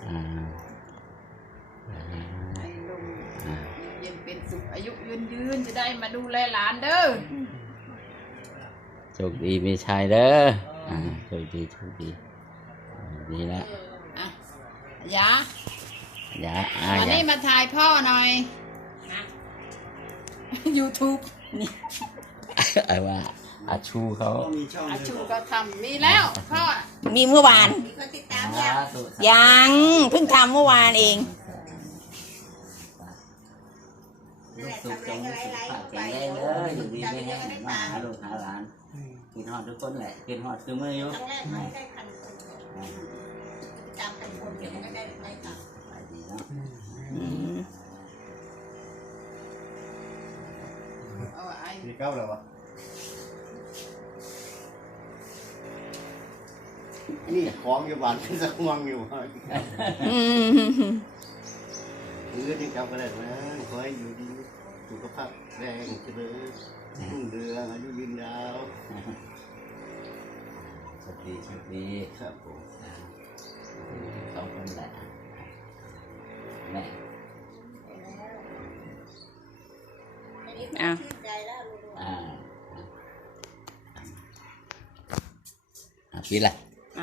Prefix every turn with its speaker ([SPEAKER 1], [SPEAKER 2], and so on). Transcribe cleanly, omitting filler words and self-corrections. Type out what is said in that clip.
[SPEAKER 1] ให้ลุงเย็นเป็นสุขอายุยืนจะได้มาดูแลหลานเด้อ
[SPEAKER 2] โชคดีมีชัยเด้อโชคดีดีแล้ว
[SPEAKER 1] ยาวันนี้มาถ่ายพ่อหน่อย YouTube นี่
[SPEAKER 2] ไอ้ว่าอาชูเขา
[SPEAKER 1] อาชูก็ทำมีแล้วพ่อ
[SPEAKER 3] มีเมื่อวาน
[SPEAKER 1] มีคนติดตาม
[SPEAKER 3] ยังเพิ่งทำเมื่อวานเอง
[SPEAKER 2] สุขจงสุขภาพแข็งแรงเลยอยู่ดีไม่แห้งมาหาลูกหาหลานกินฮอดทุกคนแหละกินฮอดคือมืออยู่
[SPEAKER 1] จำเป็นคนไม่ได้ไม่ตัด
[SPEAKER 2] ไปดีเนาะ
[SPEAKER 4] มีเก้าแล้ววะนี่ของอยู่บ้านเป็นสักมังอยู่ที่เก้าก็ได้นะขอให้อยู่ดีสุขภาพแรงเจริญรุ่งเรืองอายุยืนยาว
[SPEAKER 2] สวัสดี
[SPEAKER 4] ครับผม
[SPEAKER 2] สองคนแหละแม่พี่ละ